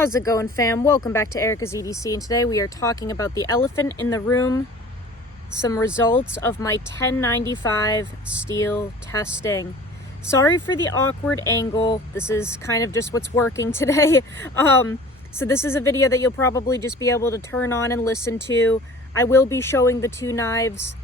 How's it going, fam? Welcome back to Erica's EDC, and today we are talking about the elephant in the room, some results of my 1095 steel testing. Sorry for the awkward angle. This is kind of just what's working today. So this is a video that you'll probably just be able to turn on and listen to. I will be showing the two knives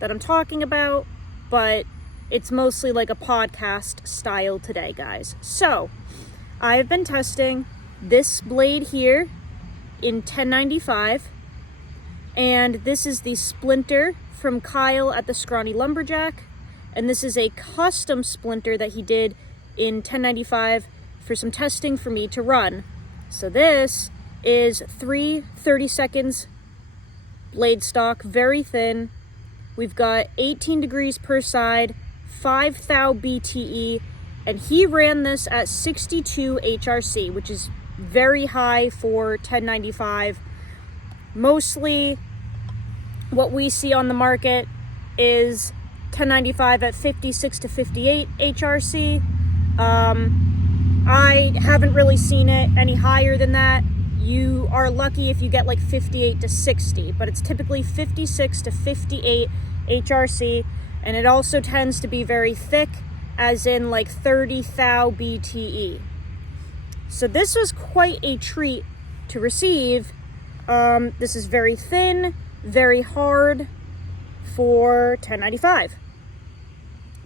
that I'm talking about, but it's mostly like a podcast style today, guys. So I've been testing this blade here in 1095, and this is the Splinter from Kyle at the Scrawny Lumberjack, and this is a custom Splinter that he did in 1095 for some testing for me to run. So this is 30 seconds blade stock, very thin. We've got 18 degrees per side, 5 thou BTE, and he ran this at 62 HRC, which is very high for 1095. Mostly what we see on the market is 1095 at 56 to 58 HRC. I haven't really seen it any higher than that. You are lucky if you get like 58 to 60, but it's typically 56 to 58 HRC, and it also tends to be very thick, as in like 30 thou BTE. So this was quite a treat to receive. This is very thin, very hard for 1095.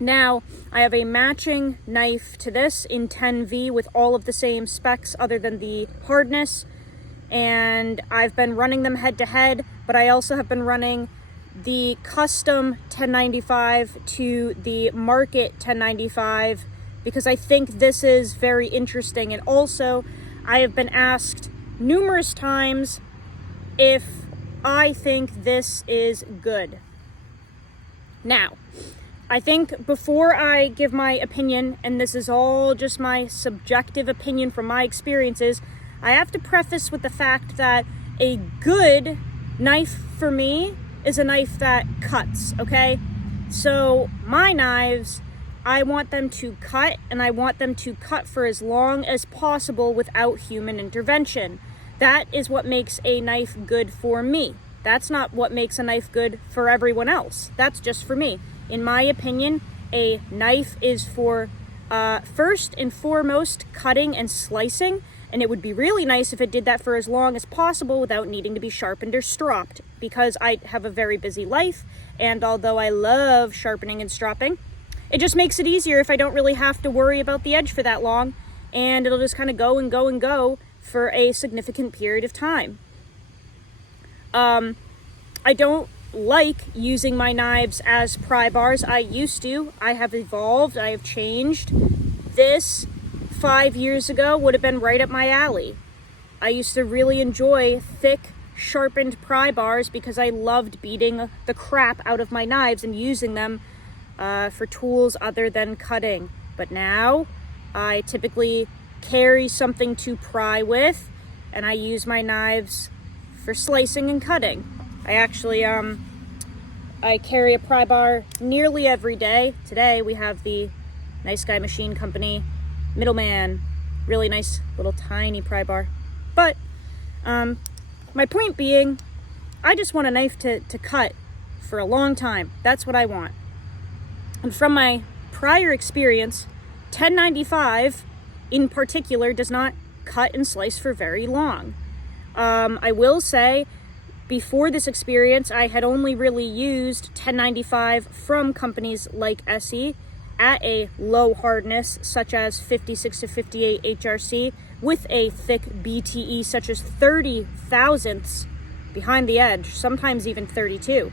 Now, I have a matching knife to this in 10V with all of the same specs other than the hardness, and I've been running them head to head, but I also have been running the custom 1095 to the market 1095 because I think this is very interesting. And also, I have been asked numerous times if I think this is good. Now, I think before I give my opinion, and this is all just my subjective opinion from my experiences, I have to preface with the fact that a good knife for me is a knife that cuts, okay? So my knives, I want them to cut, and I want them to cut for as long as possible without human intervention. That is what makes a knife good for me. That's not what makes a knife good for everyone else. That's just for me. In my opinion, a knife is for first and foremost cutting and slicing, and it would be really nice if it did that for as long as possible without needing to be sharpened or stropped, because I have a very busy life, and although I love sharpening and stropping, it just makes it easier if I don't really have to worry about the edge for that long, and it'll just kind of go and go and go for a significant period of time. I don't like using my knives as pry bars. I used to. I have evolved. I have changed. This 5 years ago would have been right up my alley. I used to really enjoy thick, sharpened pry bars because I loved beating the crap out of my knives and using them for tools other than cutting. But now I typically carry something to pry with, and I use my knives for slicing and cutting. I actually I carry a pry bar nearly every day. Today we have the Nice Guy Machine Company Middleman, really nice little tiny pry bar. But my point being, I just want a knife to cut for a long time. That's what I want. And from my prior experience, 1095 in particular does not cut and slice for very long. I will say, before this experience, I had only really used 1095 from companies like SE at a low hardness, such as 56 to 58 HRC, with a thick BTE such as 30 thousandths behind the edge, sometimes even 32.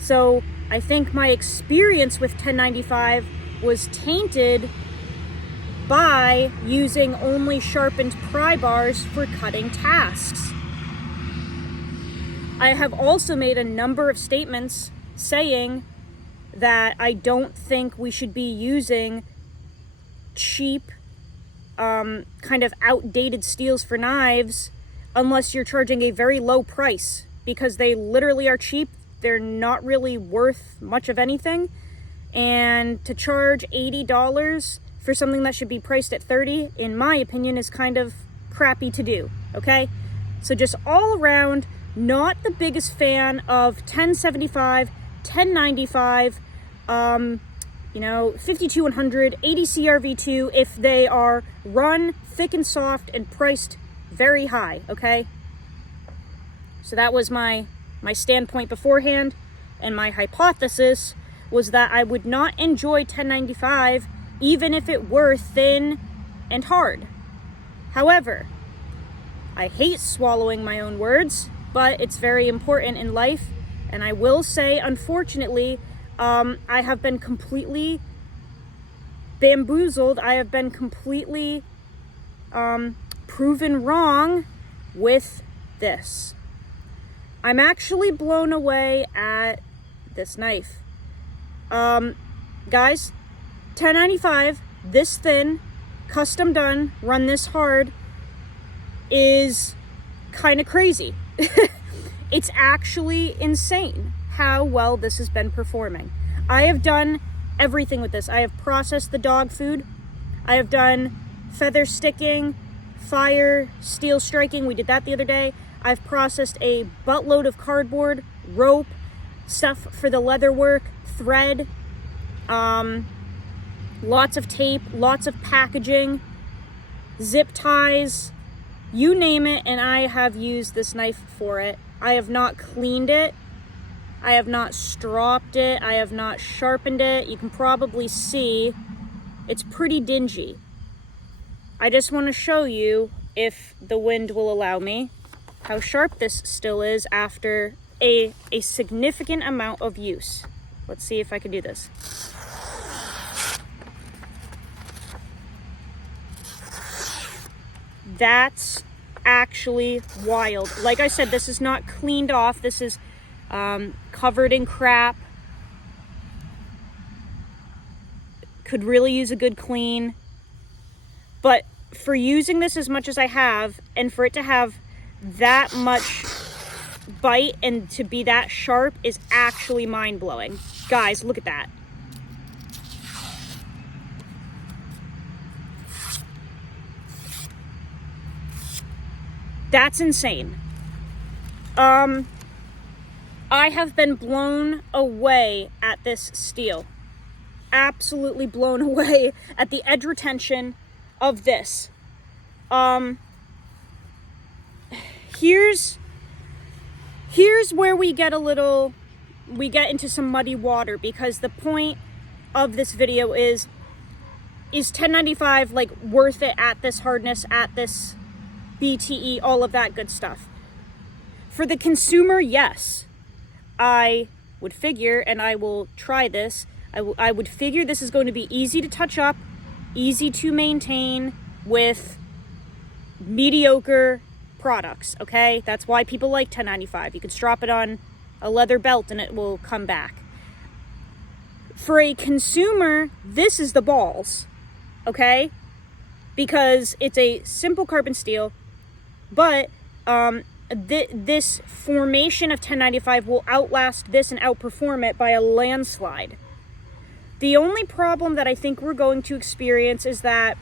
So I think my experience with 1095 was tainted by using only sharpened pry bars for cutting tasks. I have also made a number of statements saying that I don't think we should be using cheap, kind of outdated steels for knives unless you're charging a very low price, because they literally are cheap. They're not really worth much of anything. And to charge $80 for something that should be priced at $30, in my opinion, is kind of crappy to do, okay? So just all around, not the biggest fan of 1075, 1095, 5200, 80 CRV2 if they are run, thick and soft, and priced very high, okay? So that was my standpoint beforehand, and my hypothesis was that I would not enjoy 1095 even if it were thin and hard. However, I hate swallowing my own words, but it's very important in life, and I will say, unfortunately, I have been completely bamboozled. I have been completely proven wrong with this. I'm actually blown away at this knife. Guys, 1095, this thin, custom done, run this hard, is kind of crazy. It's actually insane how well this has been performing. I have done everything with this. I have processed the dog food. I have done feather sticking, fire, steel striking. We did that the other day. I've processed a buttload of cardboard, rope, stuff for the leather work, thread, lots of tape, lots of packaging, zip ties, you name it, and I have used this knife for it. I have not cleaned it. I have not stropped it. I have not sharpened it. You can probably see it's pretty dingy. I just want to show you, if the wind will allow me, how sharp this still is after a significant amount of use. Let's see if I can do this. That's actually wild. Like I said, this is not cleaned off. This is covered in crap. Could really use a good clean. But for using this as much as I have, and for it to have that much bite and to be that sharp, is actually mind-blowing. Guys, look at that. That's insane. I have been blown away at this steel. Absolutely blown away at the edge retention of this. Here's where we get into some muddy water, because the point of this video is 1095 like worth it at this hardness, at this BTE, all of that good stuff? For the consumer, yes. I would figure, and I will try this, I would figure this is going to be easy to touch up, easy to maintain with mediocre products, okay? That's why people like 1095. You can strap it on a leather belt and it will come back. For a consumer, this is the balls, okay? Because it's a simple carbon steel, but this formation of 1095 will outlast this and outperform it by a landslide. The only problem that I think we're going to experience is that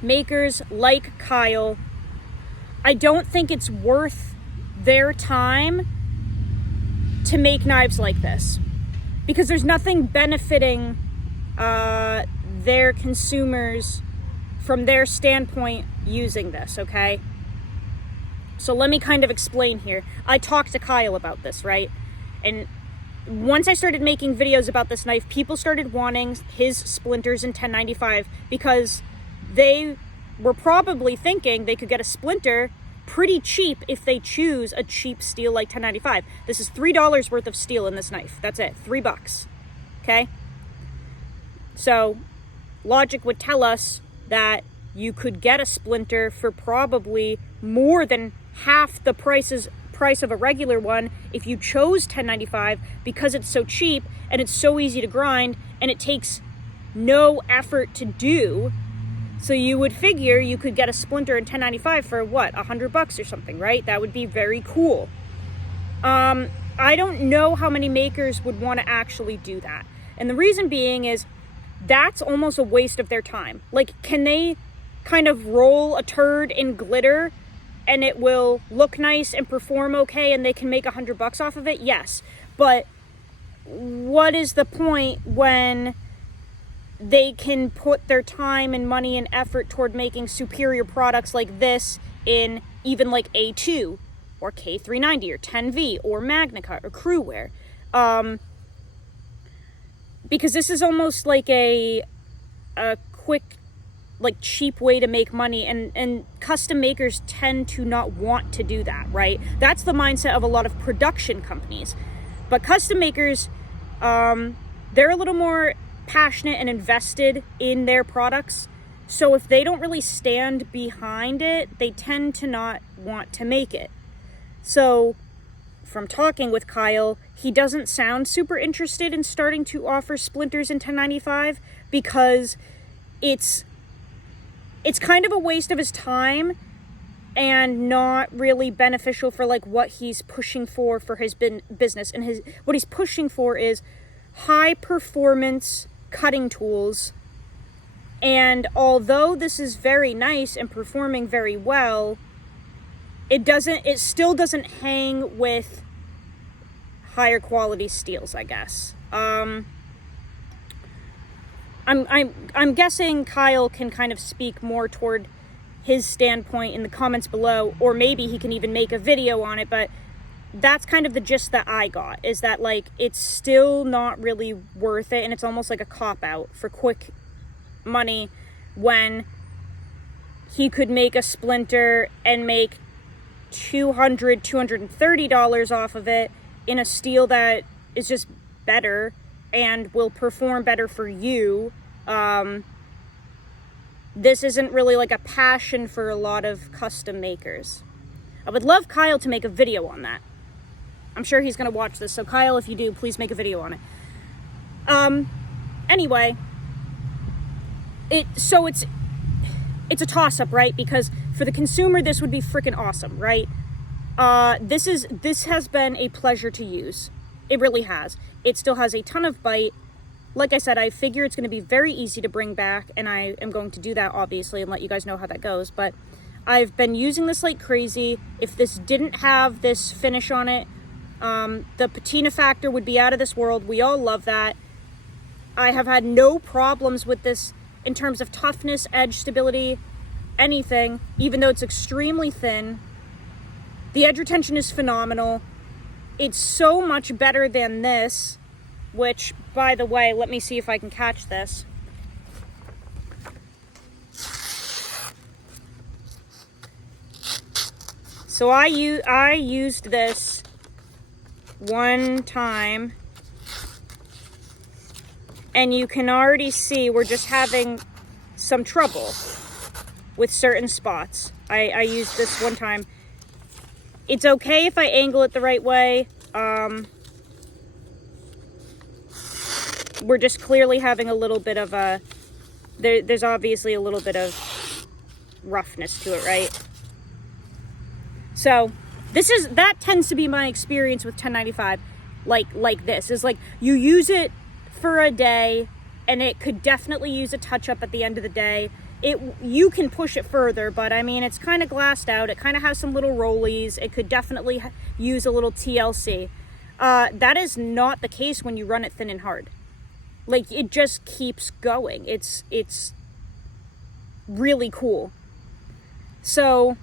makers like Kyle, I don't think it's worth their time to make knives like this, because there's nothing benefiting their consumers from their standpoint using this, okay? So let me kind of explain here. I talked to Kyle about this, right? And once I started making videos about this knife, people started wanting his splinters in 1095 because they were probably thinking they could get a splinter pretty cheap if they choose a cheap steel like 1095. This is $3 worth of steel in this knife. That's it, $3, okay? So logic would tell us that you could get a splinter for probably more than half the price of a regular one if you chose 1095, because it's so cheap and it's so easy to grind and it takes no effort to do. So you would figure you could get a splinter in 1095 for what, $100 or something, right? That would be very cool. I don't know how many makers would want to actually do that. And the reason being is that's almost a waste of their time. Like, can they kind of roll a turd in glitter and it will look nice and perform okay and they can make $100 off of it? Yes. But what is the point when they can put their time and money and effort toward making superior products like this in even like A2 or K390 or 10V or Magnica or Crewwear? Because this is almost like a quick, like, cheap way to make money, and custom makers tend to not want to do that, right? That's the mindset of a lot of production companies. But custom makers, they're a little more passionate and invested in their products. So if they don't really stand behind it, they tend to not want to make it. So from talking with Kyle, he doesn't sound super interested in starting to offer splinters in 1095 because it's kind of a waste of his time and not really beneficial for like what he's pushing for his business. And what he's pushing for is high performance cutting tools. And although this is very nice and performing very well, it still doesn't hang with higher quality steels, I guess. I'm guessing Kyle can kind of speak more toward his standpoint in the comments below, or maybe he can even make a video on it, but that's kind of the gist that I got, is that, like, it's still not really worth it, and it's almost like a cop-out for quick money when he could make a splinter and make $230 off of it in a steel that is just better and will perform better for you. This isn't really like a passion for a lot of custom makers. I would love Kyle to make a video on that. I'm sure he's going to watch this, so Kyle, if you do, please make a video on it. Anyway, it's a toss-up, right? Because for the consumer, this would be freaking awesome, right? This has been a pleasure to use. It really has. It still has a ton of bite. Like I said, I figure it's going to be very easy to bring back, and I am going to do that, obviously, and let you guys know how that goes. But I've been using this like crazy. If this didn't have this finish on it, the patina factor would be out of this world. We all love that. I have had no problems with this in terms of toughness, edge stability, anything, even though it's extremely thin. The edge retention is phenomenal. It's so much better than this, which, by the way, let me see if I can catch this. So I used this one time, and you can already see we're just having some trouble with certain spots. I used this one time. It's okay if I angle it the right way. We're just clearly having a little bit of there's obviously a little bit of roughness to it, right? So that tends to be my experience with 1095. Like this is like, you use it for a day and it could definitely use a touch up at the end of the day. You can push it further, but I mean, it's kind of glassed out. It kind of has some little rollies. It could definitely use a little TLC. That is not the case when you run it thin and hard. Like, it just keeps going. It's really cool. So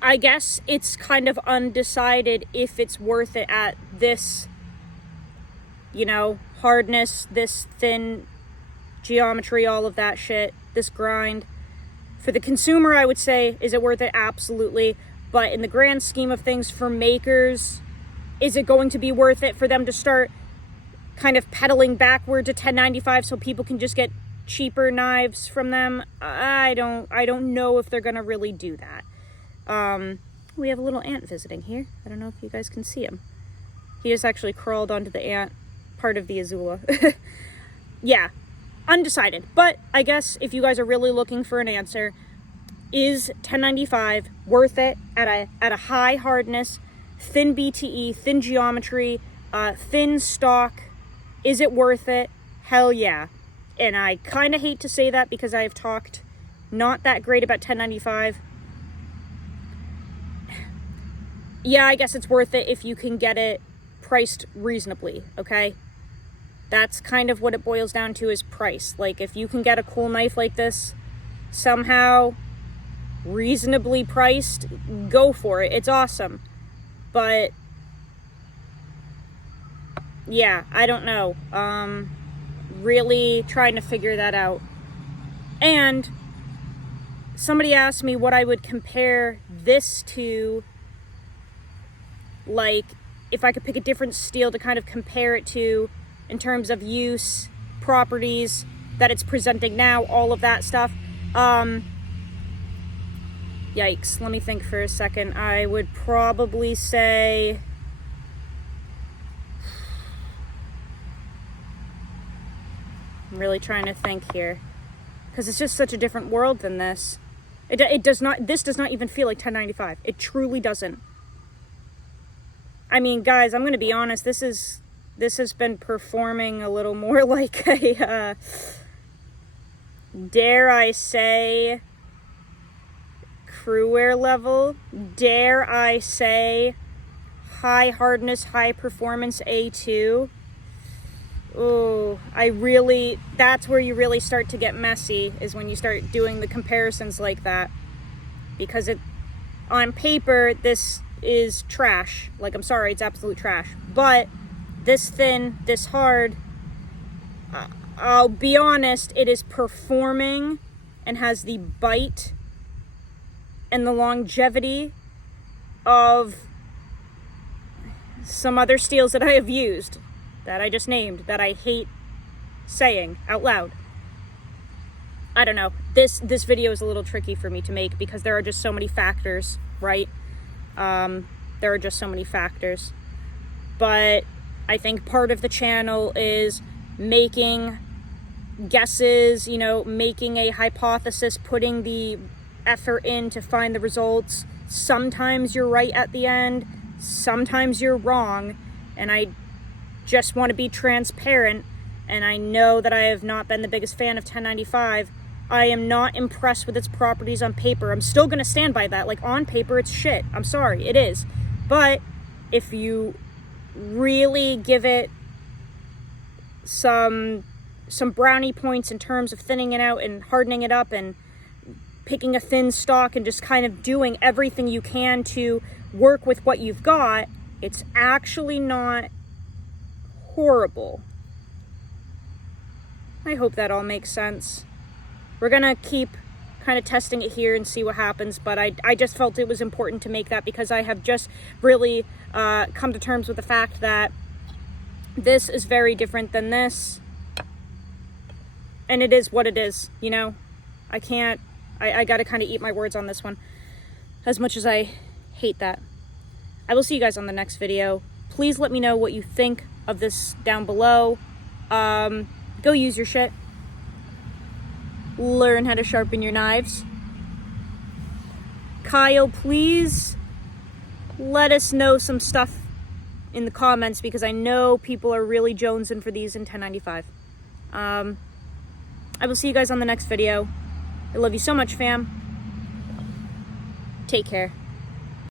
I guess it's kind of undecided if it's worth it at this, hardness, this thin geometry, all of that shit, this grind. For the consumer, I would say, is it worth it? Absolutely. But in the grand scheme of things, for makers, is it going to be worth it for them to start kind of pedaling backward to 1095 so people can just get cheaper knives from them? I don't know if they're gonna really do that. We have a little ant visiting here. I don't know if you guys can see him. He just actually crawled onto the ant part of the Azula. Yeah, undecided. But I guess if you guys are really looking for an answer, is 1095 worth it at a high hardness, thin BTE, thin geometry, thin stock? Is it worth it? hell yeah. And I kind of hate to say that because I've talked not that great about 1095. Yeah, I guess it's worth it if you can get it priced reasonably, okay? That's kind of what it boils down to, is price. Like, if you can get a cool knife like this somehow reasonably priced, go for it. It's awesome. But yeah, I don't know. Really trying to figure that out. And somebody asked me what I would compare this to, like, if I could pick a different steel to kind of compare it to in terms of use, properties that it's presenting now, all of that stuff. Yikes, let me think for a second. I would probably say, I'm really trying to think here, because it's just such a different world than this. This does not even feel like 1095. It truly doesn't. I mean, guys, I'm going to be honest, this has been performing a little more like a, dare I say, crewwear level, dare I say, high hardness, high performance A2. Oh, that's where you really start to get messy, is when you start doing the comparisons like that. Because on paper, this is trash. Like, I'm sorry, it's absolute trash. But this thin, this hard, I'll be honest, it is performing and has the bite and the longevity of some other steels that I have used, that I just named, that I hate saying out loud. I don't know. This video is a little tricky for me to make because there are just so many factors, right? There are just so many factors. But I think part of the channel is making guesses, you know, making a hypothesis, putting the effort in to find the results. Sometimes you're right at the end, sometimes you're wrong, and I just want to be transparent. And I know that I have not been the biggest fan of 1095. I am not impressed with its properties on paper. I'm still going to stand by that. Like, on paper, it's shit. I'm sorry, it is. But if you really give it some brownie points in terms of thinning it out and hardening it up and picking a thin stock and just kind of doing everything you can to work with what you've got, it's actually not horrible. I hope that all makes sense. We're gonna keep kind of testing it here and see what happens, but I just felt it was important to make that because I have just really come to terms with the fact that this is very different than this, and it is what it is, you know? I gotta kind of eat my words on this one, as much as I hate that. I will see you guys on the next video. Please let me know what you think of this down below. Go use your shit. Learn how to sharpen your knives. Kyle, please let us know some stuff in the comments, because I know people are really jonesing for these in 1095. I will see you guys on the next video. I love you so much, fam. Take care.